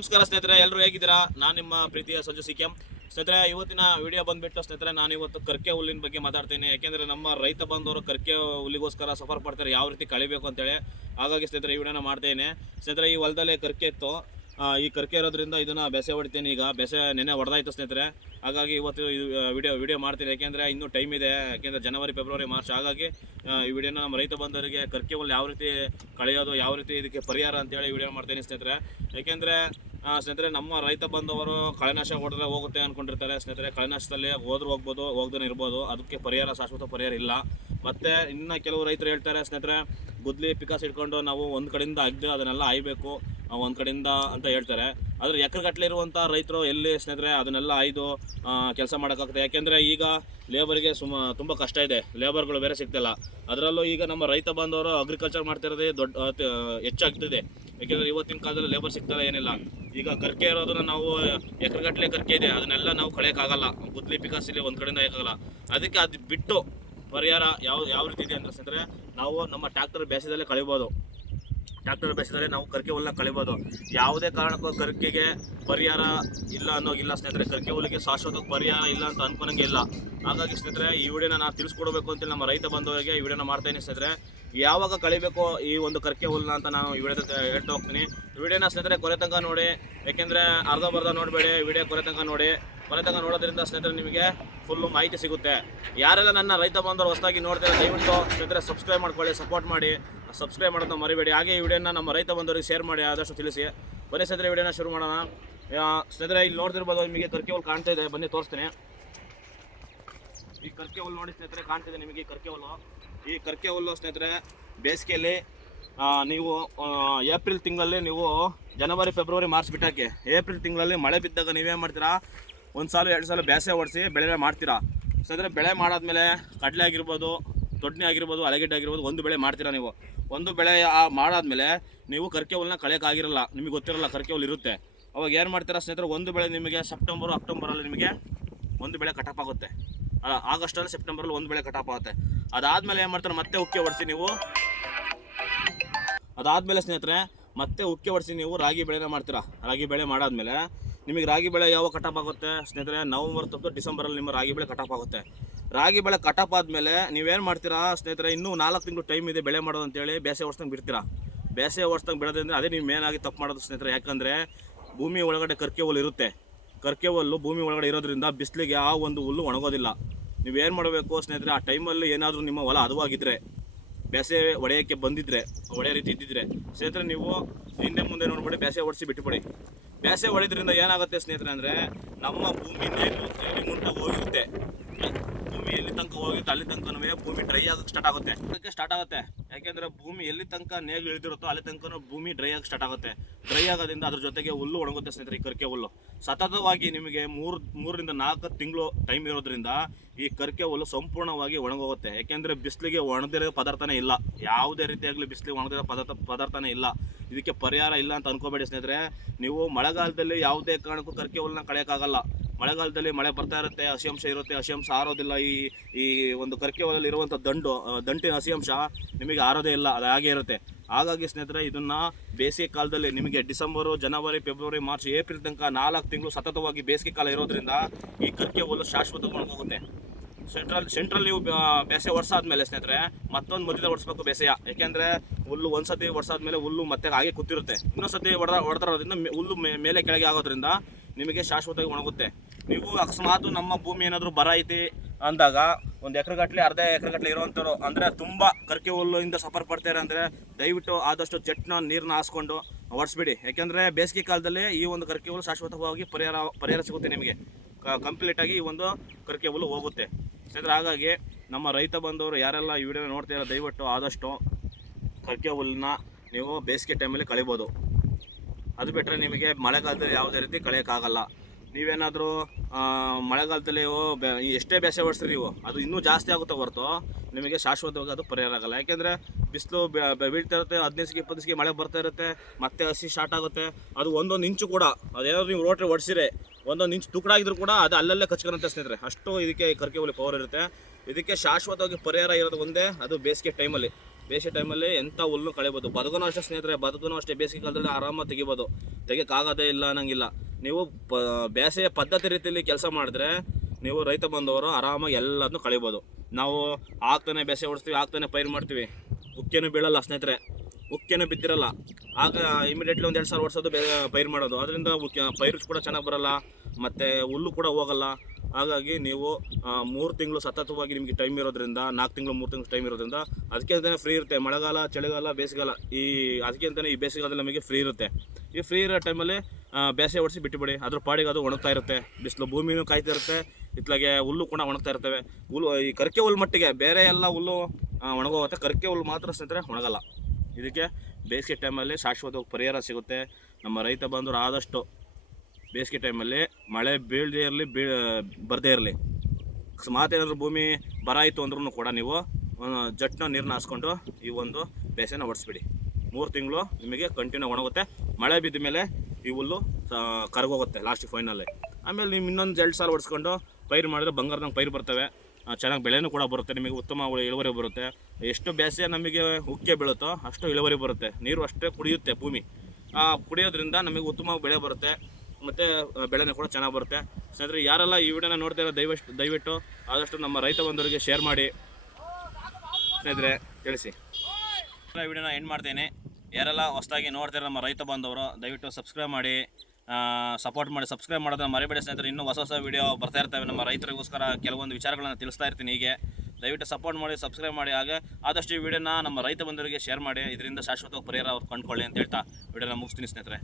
ನಮಸ್ಕಾರ ಸ್ನೇಹಿತರೆ, ಎಲ್ಲರೂ ಹೇಗಿದ್ದೀರಾ? ನಾನು ನಿಮ್ಮ ಪ್ರೀತಿಯ ಸಂಜು ಸಿಕ್ಯಾಂ. ಸ್ನೇಹಿತರೆ, ಇವತ್ತಿನ ವಿಡಿಯೋ ಬಂದುಬಿಟ್ಟು ಸ್ನೇಹಿತರೆ, ನಾನು ಇವತ್ತು ಕರ್ಕೆ ಹುಲ್ಲಿನ ಬಗ್ಗೆ ಮಾತಾಡ್ತೀನಿ. ಯಾಕೆಂದರೆ ನಮ್ಮ ರೈತ ಬಂದವರು ಕರ್ಕೆ ಹುಲ್ಲಿಗೋಸ್ಕರ ಸಫರ್ ಪಡ್ತಾರೆ, ಯಾವ ರೀತಿ ಕಳಿಬೇಕು ಅಂತೇಳಿ. ಹಾಗಾಗಿ ಸ್ನೇಹಿತರೆ ಈ ವಿಡಿಯೋನ ಮಾಡ್ತೇನೆ. ಸ್ನೇಹಿತರೆ, ಈ ಹೊಲದಲ್ಲೇ ಕರ್ಕೆ ಇತ್ತು. ಈ ಕರ್ಕೆ ಇರೋದ್ರಿಂದ ಇದನ್ನು ಬೆಸೆ ಹೊಡಿತೀನಿ. ಈಗ ಬೆಸೆ ನೆನೆ ಹೊಡೆದಾಯ್ತು ಸ್ನೇಹಿತರೆ. ಹಾಗಾಗಿ ಇವತ್ತು ವಿಡಿಯೋ ಮಾಡ್ತೀನಿ. ಯಾಕೆಂದರೆ ಇನ್ನೂ ಟೈಮ್ ಇದೆ. ಯಾಕೆಂದರೆ ಜನವರಿ, ಫೆಬ್ರವರಿ, ಮಾರ್ಚ್. ಹಾಗಾಗಿ ಈ ವಿಡಿಯೋನ ನಮ್ಮ ರೈತ ಬಂದವರಿಗೆ ಕರ್ಕೆ ಹುಲ್ಲು ಯಾವ ರೀತಿ ಕಳೆಯೋದು, ಯಾವ ರೀತಿ ಇದಕ್ಕೆ ಪರಿಹಾರ ಅಂತೇಳಿ ವಿಡಿಯೋ ಮಾಡ್ತೀನಿ ಸ್ನೇಹಿತರೆ. ಯಾಕೆಂದರೆ ಸ್ನೇಹಿತರೆ, ನಮ್ಮ ರೈತ ಬಂದವರು ಕಳೆನಾಶ ಹೊಡೆದ್ರೆ ಹೋಗುತ್ತೆ ಅಂದ್ಕೊಂಡಿರ್ತಾರೆ ಸ್ನೇಹಿತರೆ. ಕಳೆನಾಶದಲ್ಲಿ ಹೋದ್ರೂ ಹೋಗ್ಬೋದು, ಹೋಗ್ದೇ ಇರ್ಬೋದು. ಅದಕ್ಕೆ ಪರಿಹಾರ, ಶಾಶ್ವತ ಪರಿಹಾರ ಇಲ್ಲ. ಮತ್ತು ಇನ್ನು ಕೆಲವು ರೈತರು ಹೇಳ್ತಾರೆ ಸ್ನೇಹಿತರೆ, ಗುದ್ಲಿ ಪಿಕಾಸ್ ಇಟ್ಕೊಂಡು ನಾವು ಒಂದು ಕಡೆಯಿಂದ ಅಗ್ದು ಅದನ್ನೆಲ್ಲ ಆಯ್ಬೇಕು ಒಂದು ಕಡೆಯಿಂದ ಅಂತ ಹೇಳ್ತಾರೆ. ಆದರೆ ಎಕರೆಗಟ್ಟಲೆ ಇರುವಂಥ ರೈತರು ಎಲ್ಲಿ ಸ್ನೇಹಿತರೆ ಅದನ್ನೆಲ್ಲ ಆಯ್ದು ಕೆಲಸ ಮಾಡೋಕ್ಕಾಗ್ತದೆ. ಯಾಕೆಂದರೆ ಈಗ ಲೇಬರಿಗೆ ತುಂಬ ಕಷ್ಟ ಇದೆ, ಲೇಬರ್ಗಳು ಬೇರೆ ಸಿಗ್ತಿಲ್ಲ. ಅದರಲ್ಲೂ ಈಗ ನಮ್ಮ ರೈತ ಬಂದವರು ಅಗ್ರಿಕಲ್ಚರ್ ಮಾಡ್ತಿರೋದೇ ಹೆಚ್ಚಾಗ್ತಿದೆ. ಯಾಕೆಂದರೆ ಇವತ್ತಿನ ಕಾಲದಲ್ಲಿ ಲೇಬರ್ ಸಿಗ್ತಾರೆ, ಏನಿಲ್ಲ. ಈಗ ಕರ್ಕೆ ಇರೋದನ್ನ ನಾವು ಎಕರೆಗಟ್ಟಲೆ ಕರ್ಕೆ ಇದೆ, ಅದನ್ನೆಲ್ಲ ನಾವು ಕಳೆಯೋಕ್ಕಾಗಲ್ಲ. ಗುದ್ಲಿ ಪಿಕಾಸಲ್ಲಿ ಒಂದು ಕಡೆಯಿಂದ ಆಗೋಲ್ಲ. ಅದಕ್ಕೆ ಅದು ಬಿಟ್ಟು ಪರಿಹಾರ ಯಾವ ರೀತಿ ಇದೆ ಅಂತ ಸ್ನೇಹಿತರೆ, ನಾವು ನಮ್ಮ ಟ್ರ್ಯಾಕ್ಟರ್ ಬೇಸದಲ್ಲೇ ಕಳಿಬೋದು. ಟ್ರ್ಯಾಕ್ಟರ್ ಬೇಸಿದರೆ ನಾವು ಕರ್ಕೆ ಹುಲ್ಲನ್ನ ಕಳಿಬೋದು. ಯಾವುದೇ ಕಾರಣಕ್ಕೂ ಕರ್ಕೆಗೆ ಪರಿಹಾರ ಇಲ್ಲ ಅನ್ನೋಗಿಲ್ಲ ಸ್ನೇಹಿತರೆ. ಕರ್ಕೆ ಹುಲ್ಲಿಗೆ ಶಾಶ್ವತ ಪರಿಹಾರ ಇಲ್ಲ ಅಂತ ಅನ್ಕೊಳಂಗೆ ಇಲ್ಲ. ಹಾಗಾಗಿ ಸ್ನೇಹಿತರೆ, ಈ ವಿಡಿಯೋನ ನಾನು ತಿಳಿಸ್ಕೊಡ್ಬೇಕು ಅಂತೇಳಿ ನಮ್ಮ ರೈತ ಬಂದವರಿಗೆ ಈ ವಿಡಿಯೋನ ಮಾಡ್ತಾಯಿದ್ದೀನಿ ಸ್ನೇಹಿತರೆ. ಯಾವಾಗ ಕಳಿಬೇಕು ಈ ಒಂದು ಕರ್ಕೆ ಹುಲ್ಲನ್ನ ಅಂತ ನಾನು ಈ ವಿಡಿಯೋದ ಹೇಳ್ತಾ ಹೋಗ್ತೀನಿ. ವಿಡಿಯೋನ ಸ್ನೇಹಿತರೆ ಕೊನೆ ತನಕ ನೋಡಿ. ಯಾಕೆಂದರೆ ಅರ್ಧ ನೋಡಬೇಡಿ, ವಿಡಿಯೋ ಕೊನೆ ತನಕ ನೋಡಿ. ಕೊನೆ ತನಕ ನೋಡೋದ್ರಿಂದ ಸ್ನೇಹಿತರೆ ನಿಮಗೆ ಫುಲ್ಲು ಮಾಹಿತಿ ಸಿಗುತ್ತೆ. ಯಾರೆಲ್ಲ ನನ್ನ ರೈತ ಬಂದವರು ಹೊಸದಾಗಿ ನೋಡ್ತಾರೆ, ದಯವಿಟ್ಟು ಸ್ನೇಹಿತರೆ ಸಬ್ಸ್ಕ್ರೈಬ್ ಮಾಡ್ಕೊಳ್ಳಿ, ಸಪೋರ್ಟ್ ಮಾಡಿ. ಸಬ್ಸ್ಕ್ರೈಬ್ ಮಾಡೋದನ್ನ ಮರಿಬೇಡಿ. ಹಾಗೆ ಈ ವಿಡಿಯೋನ ನಮ್ಮ ರೈತ ಬಂದವರಿಗೆ ಶೇರ್ ಮಾಡಿ, ಆದಷ್ಟು ತಿಳಿಸಿ. ಬನ್ನಿ ಸ್ನೇಹಿತರೆ, ವಿಡಿಯೋನ ಶುರು ಮಾಡೋಣ. ಸ್ನೇಹಿತರೆ, ಇಲ್ಲಿ ನೋಡ್ತಿರ್ಬೋದು, ನಿಮಗೆ ಕರ್ಕೆ ಹುಲ್ಲು ಕಾಣ್ತಾ ಇದೆ. ಬನ್ನಿ ತೋರಿಸ್ತೀನಿ. ಈ ಕರ್ಕೆ ಹುಲ್ಲು ನೋಡಿ ಸ್ನೇಹಿತರೆ, ಕಾಣ್ತಿದೆ ನಿಮಗೆ ಕರ್ಕೆ ಹುಲ್ಲು. ಈ ಕರ್ಕೆ ಹುಲ್ಲು ಸ್ನೇಹಿತರೆ ಬೇಸಿಗೆಯಲ್ಲಿ ನೀವು ಏಪ್ರಿಲ್ ತಿಂಗಳಲ್ಲಿ ನೀವು ಜನವರಿ, ಫೆಬ್ರವರಿ, ಮಾರ್ಚ್ ಬಿಟ್ಟಾಕಿ. ಏಪ್ರಿಲ್ ತಿಂಗಳಲ್ಲಿ ಮಳೆ ಬಿದ್ದಾಗ ನೀವೇನು ಮಾಡ್ತೀರಾ, ಒಂದು ಸಾಲು 2 ಸಾಲು ಬೇಸೆ ಹೊಡಿಸಿ ಬೆಳೆ ಮಾಡ್ತೀರಾ ಸ್ನೇಹಿತರೆ. ಬೆಳೆ ಮಾಡಾದ್ಮೇಲೆ ಕಡಲೆ ಆಗಿರ್ಬೋದು, ದೊಡ್ಡನೆ ಆಗಿರ್ಬೋದು, ಅಲಗೆಡ್ಡೆ ಆಗಿರ್ಬೋದು, ಒಂದು ಬೆಳೆ ಮಾಡ್ತೀರಾ ನೀವು. ಒಂದು ಬೆಳೆ ಮಾಡಾದ್ಮೇಲೆ ನೀವು ಕರ್ಕೆ ಹುಲ್ಲನ್ನ ಕಳೆಯೋಕ್ಕಾಗಿರಲ್ಲ, ನಿಮಗೆ ಗೊತ್ತಿರಲ್ಲ ಕರ್ಕೆ ಹುಲ್ಲು ಇರುತ್ತೆ. ಅವಾಗ ಏನು ಮಾಡ್ತೀರಾ ಸ್ನೇಹಿತರೆ, ಒಂದು ಬೆಳೆ ನಿಮಗೆ ಸೆಪ್ಟೆಂಬರು, ಅಕ್ಟೋಬರಲ್ಲಿ ನಿಮಗೆ ಒಂದು ಬೆಳೆ ಕಟಾಪ್ ಆಗುತ್ತೆ. ಆಗಸ್ಟಲ್ಲಿ, ಸೆಪ್ಟೆಂಬರಲ್ಲಿ ಒಂದು ಬೆಳೆ ಕಟಾಪ್ ಆಗುತ್ತೆ. ಅದಾದಮೇಲೆ ಏನು ಮಾಡ್ತಾರೆ, ಮತ್ತೆ ಉಕ್ಕೆ ಹೊಡಿಸಿ ನೀವು. ಅದಾದಮೇಲೆ ಸ್ನೇಹಿತರೆ ಮತ್ತೆ ಉಕ್ಕೆ ಹೊಡಿಸಿ ನೀವು ರಾಗಿ ಬೆಳೆನ ಮಾಡ್ತೀರಾ. ರಾಗಿ ಬೆಳೆ ಮಾಡಾದ್ಮೇಲೆ ನಿಮಗೆ ರಾಗಿ ಬೆಳೆ ಯಾವಾಗ ಕಟಾಪ್ ಆಗುತ್ತೆ ಸ್ನೇಹಿತರೆ, ನವಂಬರ್ ಅಥವಾ ಡಿಸೆಂಬರಲ್ಲಿ ನಿಮ್ಮ ರಾಗಿ ಬೆಳೆ ಕಟಾಪ್ ಆಗುತ್ತೆ. ರಾಗಿ ಬೆಳೆ ಕಟಾಪ್ ಆದಮೇಲೆ ನೀವೇನು ಮಾಡ್ತೀರಾ ಸ್ನೇಹಿತರೆ, ಇನ್ನೂ 4 ತಿಂಗಳು ಟೈಮ್ ಇದೆ ಬೆಳೆ ಮಾಡೋದು ಅಂತೇಳಿ ಬೇಸೆ ವರ್ಷದಂಗೆ ಬಿಡ್ತೀರಾ. ಬೇಸೆ ವರ್ಷದಂಗೆ ಬಿಡೋದ್ರಿಂದ ಅದೇ ನೀವು ಮೇನಾಗಿ ತಪ್ಪು ಮಾಡೋದು ಸ್ನೇಹಿತರೆ. ಯಾಕಂದರೆ ಭೂಮಿ ಒಳಗಡೆ ಕರ್ಕೆ ಹುಲ್ಲು ಇರುತ್ತೆ. ಕರ್ಕೆ ಹುಲ್ಲು ಭೂಮಿ ಒಳಗಡೆ ಇರೋದ್ರಿಂದ ಬಿಸಿಲಿಗೆ ಆ ಒಂದು ಹುಲ್ಲು ಒಣಗೋದಿಲ್ಲ. ನೀವೇನು ಮಾಡಬೇಕು ಸ್ನೇಹಿತರೆ, ಆ ಟೈಮಲ್ಲಿ ಏನಾದರೂ ನಿಮ್ಮ ಹೊಲ ಹದವಾಗಿದ್ದರೆ, ಬೇಸೆ ಹೊಡೆಯೋಕ್ಕೆ ಬಂದಿದ್ದರೆ, ಹೊಡೆಯೋ ರೀತಿ ಇದ್ದಿದ್ರೆ ಸ್ನೇಹಿತರೆ, ನೀವು ಹಿಂದೆ ಮುಂದೆ ನೋಡ್ಬಿಡಿ, ಬೇಸೆ ಹೊಡಿಸಿ ಬಿಟ್ಟುಬಿಡಿ. ಬೇಸೆ ಹೊಡೆದ್ರಿಂದ ಏನಾಗುತ್ತೆ ಸ್ನೇಹಿತರೆ ಅಂದರೆ, ನಮ್ಮ ಭೂಮಿ ನೇಲು ಮುಂಟಾಗಿ ಹೋಗಿರುತ್ತೆ. ಭೂಮಿ ಎಲ್ಲಿ ತನಕ ಹೋಗಿರುತ್ತೆ ಅಲ್ಲಿ ತನಕ ಭೂಮಿ ಡ್ರೈ ಆಗೋಕ್ಕೆ ಸ್ಟಾರ್ಟ್ ಆಗುತ್ತೆ. ಯಾಕೆಂದರೆ ಭೂಮಿ ಎಲ್ಲಿ ತನಕ ನೇಗಿಲು ಇಳಿದಿರುತ್ತೋ ಅಲ್ಲಿ ತನಕ ಭೂಮಿ ಡ್ರೈ ಆಗಿ ಸ್ಟಾರ್ಟ್ ಆಗುತ್ತೆ. ಡ್ರೈ ಆಗೋದ್ರಿಂದ ಅದ್ರ ಜೊತೆಗೆ ಹುಲ್ಲು ಒಣಗುತ್ತೆ ಸ್ನೇಹಿತರೆ. ಈ ಕರ್ಕೆ ಹುಲ್ಲು ಸತತವಾಗಿ ನಿಮಗೆ 3ರಿಂದ 4 ತಿಂಗಳು ಟೈಮ್ ಇರೋದ್ರಿಂದ ಈ ಕರ್ಕೆ ಹುಲ್ಲು ಸಂಪೂರ್ಣವಾಗಿ ಒಣಗೋಗುತ್ತೆ. ಯಾಕೆಂದರೆ ಬಿಸಿಲಿಗೆ ಒಣದಿರೋ ಪದಾರ್ಥನೇ ಇಲ್ಲ. ಯಾವುದೇ ರೀತಿಯಾಗಲಿ ಬಿಸಿಲಿಗೆ ಒಣದಿರೋ ಪದಾರ್ಥನೇ ಇಲ್ಲ. ಇದಕ್ಕೆ ಪರಿಹಾರ ಇಲ್ಲ ಅಂತ ಅನ್ಕೋಬೇಡಿ ಸ್ನೇಹಿತರೆ. ನೀವು ಮಳೆಗಾಲದಲ್ಲಿ ಯಾವುದೇ ಕಾರಣಕ್ಕೂ ಕರ್ಕೆ ಹುಲ್ಲನ್ನ ಕಳೆಯೋಕ್ಕಾಗಲ್ಲ. ಮಳೆಗಾಲದಲ್ಲಿ ಮಳೆ ಬರ್ತಾ ಇರುತ್ತೆ, ಹಸಿಂಶ ಇರುತ್ತೆ, ಹಸಿಂಶ ಆರೋದಿಲ್ಲ. ಈ ಒಂದು ಕರ್ಕೆ ಹುಲ್ಲಲ್ಲಿ ಇರುವಂಥ ದಂಟಿನ ಹಸಿಂಶ ನಿಮಗೆ ಆರೋದೇ ಇಲ್ಲ, ಅದು ಹಾಗೆ ಇರುತ್ತೆ. ಹಾಗಾಗಿ ಸ್ನೇಹಿತರೆ, ಇದನ್ನು ಬೇಸಿಗೆ ಕಾಲದಲ್ಲಿ ನಿಮಗೆ ಡಿಸೆಂಬರು, ಜನವರಿ, ಫೆಬ್ರವರಿ, ಮಾರ್ಚ್, ಏಪ್ರಿಲ್ ತನಕ 4 ತಿಂಗಳು ಸತತವಾಗಿ ಬೇಸಿಗೆ ಕಾಲ ಇರೋದ್ರಿಂದ ಈ ಕರ್ಕೆ ಹುಲ್ಲು ಶಾಶ್ವತ ಒಣಗೋಗುತ್ತೆ. ಸೆಂಟ್ರಲ್ ನೀವು ಬೇಸೆ ವರ್ಷಾದ್ಮೇಲೆ ಸ್ನೇಹಿತರೆ ಮತ್ತೊಂದು ಮಧ್ಯದ ಹೊಡಿಸ್ಬೇಕು ಬೇಸೆಯ. ಯಾಕೆಂದರೆ ಹುಲ್ಲು ಒಂದ್ಸತಿ ವರ್ಷಾದ್ಮೇಲೆ ಹುಲ್ಲು ಮತ್ತೆ ಹಾಗೆ ಕೂತಿರುತ್ತೆ. ಇನ್ನೊಂದ್ಸತಿ ಹೊಡೆದಿರೋದ್ರಿಂದ ಹುಲ್ಲು ಮೇಲೆ ಕೆಳಗೆ ಆಗೋದ್ರಿಂದ ನಿಮಗೆ ಶಾಶ್ವತವಾಗಿ ಒಣಗುತ್ತೆ. ನೀವು ಅಕಸ್ಮಾತ್ ನಮ್ಮ ಭೂಮಿ ಏನಾದರೂ ಬರ ಐತಿ ಅಂದಾಗ ಒಂದು ಎಕರೆಗಟ್ಟಲೆ, ಅರ್ಧ ಎಕರೆಗಟ್ಟಲೆ ಇರುವಂಥವ್ರು ಅಂದರೆ ತುಂಬ ಕರ್ಕೆ ಹುಲ್ಲಿಂದ ಸಫರ್ ಪಡ್ತಾರೆ ಅಂದರೆ ದಯವಿಟ್ಟು ಆದಷ್ಟು ಜೆಟ್ನ ನೀರನ್ನ ಹಾಸ್ಕೊಂಡು ಹೊಡಿಸ್ಬಿಡಿ. ಯಾಕೆಂದರೆ ಬೇಸಿಗೆ ಕಾಲದಲ್ಲಿ ಈ ಒಂದು ಕರ್ಕೆ ಹುಲ್ಲು ಶಾಶ್ವತವಾಗಿ ಪರಿಹಾರ ಸಿಗುತ್ತೆ ನಿಮಗೆ. ಕಂಪ್ಲೀಟಾಗಿ ಈ ಒಂದು ಕರ್ಕೆ ಹುಲ್ಲು ಹೋಗುತ್ತೆ ಸ್ನೇಹಿತರೆ. ಹಾಗಾಗಿ ನಮ್ಮ ರೈತ ಬಂದವರು ಯಾರೆಲ್ಲ ಈ ವಿಡಿಯೋನ ನೋಡ್ತೀರ, ದಯವಿಟ್ಟು ಆದಷ್ಟು ಕರ್ಕೆ ಹುಲ್ಲನ್ನ ನೀವು ಬೇಸಿಗೆ ಟೈಮಲ್ಲಿ ಕಳಿಬೋದು. ಅದು ಬಿಟ್ಟರೆ ನಿಮಗೆ ಮಳೆಗಾಲದಲ್ಲಿ ಯಾವುದೇ ರೀತಿ ಕಳೆಯೋಕ್ಕಾಗಲ್ಲ. ನೀವೇನಾದರೂ ಮಳೆಗಾಲದಲ್ಲಿ ಎಷ್ಟೇ ಬೇಸೆ ಹೊಡಿಸ್ರಿ ನೀವು, ಅದು ಇನ್ನೂ ಜಾಸ್ತಿ ಆಗುತ್ತೆ ಹೊರತು ನಿಮಗೆ ಶಾಶ್ವತವಾಗಿ ಅದು ಪರಿಹಾರ ಆಗಲ್ಲ. ಯಾಕೆಂದರೆ ಬಿಸಿಲು ಬೀಳ್ತಾ ಇರುತ್ತೆ, 15-20 ದಿವಸಕ್ಕೆ ಮಳೆ ಬರ್ತಾ ಇರುತ್ತೆ, ಮತ್ತೆ ಹಸಿ ಸ್ಟಾರ್ಟ್ ಆಗುತ್ತೆ. ಅದು ಒಂದೊಂದು ಇಂಚು ಕೂಡ ಅದೇನಾದ್ರು ನೀವು ರೋಟ್ರಿ ಹೊಡಿಸಿರೆ ಒಂದೊಂದು ಇಂಚು ತುಕಡಾಗಿದ್ರು ಕೂಡ ಅದು ಅಲ್ಲಲ್ಲೇ ಕಚ್ಕೊಳುತ್ತೆ ಸ್ನೇಹಿತರೆ. ಅಷ್ಟು ಇದಕ್ಕೆ ಕರ್ಕೆ ಹುಲ್ಲು ಪವರ್ ಇರುತ್ತೆ. ಇದಕ್ಕೆ ಶಾಶ್ವತವಾಗಿ ಪರಿಹಾರ ಇರೋದು ಒಂದೇ, ಅದು ಬೇಸಿಗೆ ಟೈಮಲ್ಲಿ ಎಂಥ ಹುಲ್ಲು ಕಳಿಬೋದು. ಬದುಕನೂ ಅಷ್ಟೇ ಸ್ನೇಹಿತರೆ, ಬದುಕನೂ ಅಷ್ಟೇ ಬೇಸಿಗೆ ಕಾಲದಲ್ಲಿ ಆರಾಮಾಗಿ ತೆಗಿಬೋದು. ತೆಗಿಯೋಕ್ಕಾಗೋದೇ ಇಲ್ಲ ಅನ್ನಂಗಿಲ್ಲ. ನೀವು ಬೇಸಾಯ ಪದ್ಧತಿ ರೀತಿಯಲ್ಲಿ ಕೆಲಸ ಮಾಡಿದ್ರೆ ನೀವು ರೈತ ಬಂದವರು ಆರಾಮಾಗಿ ಎಲ್ಲದನ್ನೂ ಕಳಿಬೋದು. ನಾವು ಆಗ್ತಾನೆ ಬೇಸಾಯ ಓಡಿಸ್ತೀವಿ, ಆಗ್ತಾನೆ ಪೈರು ಮಾಡ್ತೀವಿ, ಉಕ್ಕೇನು ಬೀಳಲ್ಲ ಸ್ನೇಹಿತರೆ, ಉಕ್ಕೇನು ಬಿದ್ದಿರಲ್ಲ. ಆಗ ಇಮಿಡಿಯೇಟ್ಲಿ ಒಂದು 2 ಸಾಲ ಓಡಿಸೋದು ಪೈರು ಮಾಡೋದು, ಅದರಿಂದ ಪೈರು ಕೂಡ ಚೆನ್ನಾಗಿ ಬರೋಲ್ಲ, ಮತ್ತು ಹುಲ್ಲು ಕೂಡ ಹೋಗಲ್ಲ. ಹಾಗಾಗಿ ನೀವು 3 ತಿಂಗಳು ಸತತವಾಗಿ ನಿಮಗೆ ಟೈಮ್ ಇರೋದ್ರಿಂದ, 4 ತಿಂಗಳು 3 ತಿಂಗಳು ಟೈಮ್ ಇರೋದ್ರಿಂದ ಅದಕ್ಕೆ ಅಂತಲೇ ಫ್ರೀ ಇರುತ್ತೆ. ಮಳೆಗಾಲ, ಚಳಿಗಾಲ, ಬೇಸಿಗೆಗಾಲ, ಅದಕ್ಕೆ ಅಂತಲೇ ಈ ಬೇಸಿಗೆಗಾಲದಲ್ಲಿ ನಮಗೆ ಫ್ರೀ ಇರುತ್ತೆ. ಈ ಫ್ರೀ ಇರೋ ಟೈಮಲ್ಲಿ ಬೇಸಾಯ ಓಡಿಸಿ ಬಿಟ್ಟುಬಿಡಿ, ಅದ್ರ ಪಾಡಿಗೆ ಅದು ಒಣಗ್ತಾ ಇರುತ್ತೆ. ಬಿಸಿಲು ಭೂಮಿನೂ ಕಾಯ್ತಾ ಇರುತ್ತೆ, ಇತ್ಲಾಗೆ ಹುಲ್ಲು ಕೂಡ ಒಣಗ್ತಾ ಇರ್ತವೆ. ಹುಲ್ಲು ಈ ಕರ್ಕೆ ಹುಲ್ಲು ಮಟ್ಟಿಗೆ, ಬೇರೆ ಎಲ್ಲ ಹುಲ್ಲು ಒಣಗೋಗುತ್ತೆ, ಕರ್ಕೆ ಹುಲ್ಲು ಮಾತ್ರ ಸ್ನೇಹಿತರೆ ಒಣಗಲ್ಲ. ಇದಕ್ಕೆ ಬೇಸಿಗೆ ಟೈಮಲ್ಲಿ ಶಾಶ್ವತವಾಗಿ ಪರಿಹಾರ ಸಿಗುತ್ತೆ. ನಮ್ಮ ರೈತ ಬಂದರು ಆದಷ್ಟು ಬೇಸಿಗೆ ಟೈಮಲ್ಲಿ ಮಳೆ ಬೀಳದೇ ಇರಲಿ, ಬರದೇ ಇರಲಿ, ಅಕಸ್ಮಾತ್ ಏನಾದರೂ ಭೂಮಿ ಬರ ಆಯಿತು ಅಂದ್ರೂ ಕೂಡ ನೀವು ಜಟ್ನ ನೀರನ್ನ ಹಾಸ್ಕೊಂಡು ಈ ಒಂದು ಬೇಸಾಯನ ಓಡಿಸ್ಬಿಡಿ. 3 ತಿಂಗಳು ನಿಮಗೆ ಕಂಟಿನ್ಯೂ ಒಣಗುತ್ತೆ. ಮಳೆ ಬಿದ್ದ ಮೇಲೆ ಈ ಹುಲ್ಲು ಕರಗೋಗುತ್ತೆ ಲಾಸ್ಟ್ ಫೈನಲ್ಲಿ. ಆಮೇಲೆ ನೀವು ಇನ್ನೊಂದು 2 ಸಾಲ ಹೊಡ್ಸ್ಕೊಂಡು ಪೈರು ಮಾಡಿದ್ರೆ ಬಂಗಾರದಂಗೆ ಪೈರು ಬರ್ತವೆ, ಚೆನ್ನಾಗಿ ಬೆಳೆನೂ ಕೂಡ ಬರುತ್ತೆ, ನಿಮಗೆ ಉತ್ತಮ ಇಳುವರಿ ಬರುತ್ತೆ. ಎಷ್ಟು ಬೇಸಾಯ ನಮಗೆ ಉಕ್ಕೆ ಬೀಳುತ್ತೋ ಅಷ್ಟು ಇಳುವರಿ ಬರುತ್ತೆ, ನೀರು ಅಷ್ಟೇ ಕುಡಿಯುತ್ತೆ ಭೂಮಿ. ಕುಡಿಯೋದ್ರಿಂದ ನಮಗೆ ಉತ್ತಮವಾಗಿ ಬೆಳೆ ಬರುತ್ತೆ, ಮತ್ತು ಬೆಳೆನೂ ಕೂಡ ಚೆನ್ನಾಗಿ ಬರುತ್ತೆ. ಸ್ನೇಹಿತರೆ, ಯಾರೆಲ್ಲ ಈ ವಿಡಿಯೋನ ನೋಡ್ತಾ ಇರೋ ದಯವಿಟ್ಟು ಆದಷ್ಟು ನಮ್ಮ ರೈತ ಬಂಧುವರಿಗೆ ಶೇರ್ ಮಾಡಿ ಸ್ನೇಹಿತರೆ, ತಿಳಿಸಿ. ವಿಡಿಯೋನ ಎಂಡ್ ಮಾಡ್ತೀನಿ. ಯಾರೆಲ್ಲ ಹೊಸದಾಗಿ ನೋಡ್ತಾರೆ ನಮ್ಮ ರೈತ ಬಾಂಧವರು ದಯವಿಟ್ಟು ಸಬ್ಸ್ಕ್ರೈಬ್ ಮಾಡಿ, ಸಪೋರ್ಟ್ ಮಾಡಿ. ಸಬ್ಸ್ಕ್ರೈಬ್ ಮಾಡೋದನ್ನ ಮರಿಬೇಡಿ ಸ್ನೇಹಿತರೆ, ಇನ್ನೂ ಹೊಸ ವಿಡಿಯೋ ಬರ್ತಾ ಇರ್ತವೆ. ನಮ್ಮ ರೈತರಿಗೋಸ್ಕರ ಕೆಲವೊಂದು ವಿಚಾರಗಳನ್ನು ತಿಳಿಸ್ತಾ ಇರ್ತೀನಿ. ಹೀಗೆ ದಯವಿಟ್ಟು ಸಪೋರ್ಟ್ ಮಾಡಿ, ಸಬ್ಸ್ಕ್ರೈಬ್ ಮಾಡಿ. ಹಾಗೆ ಆದಷ್ಟು ಈ ವಿಡಿಯೋನ ನಮ್ಮ ರೈತ ಬಂಧುವರಿಗೆ ಶೇರ್ ಮಾಡಿ, ಇದರಿಂದ ಶಾಶ್ವತವಾಗಿ ಪರಿಹಾರ ಅವ್ರು ಕಂಡುಕೊಳ್ಳಿ ಅಂತ ಹೇಳ್ತಾ ವಿಡಿಯೋನ ಮುಗಿಸ್ತೀನಿ ಸ್ನೇಹಿತರೆ.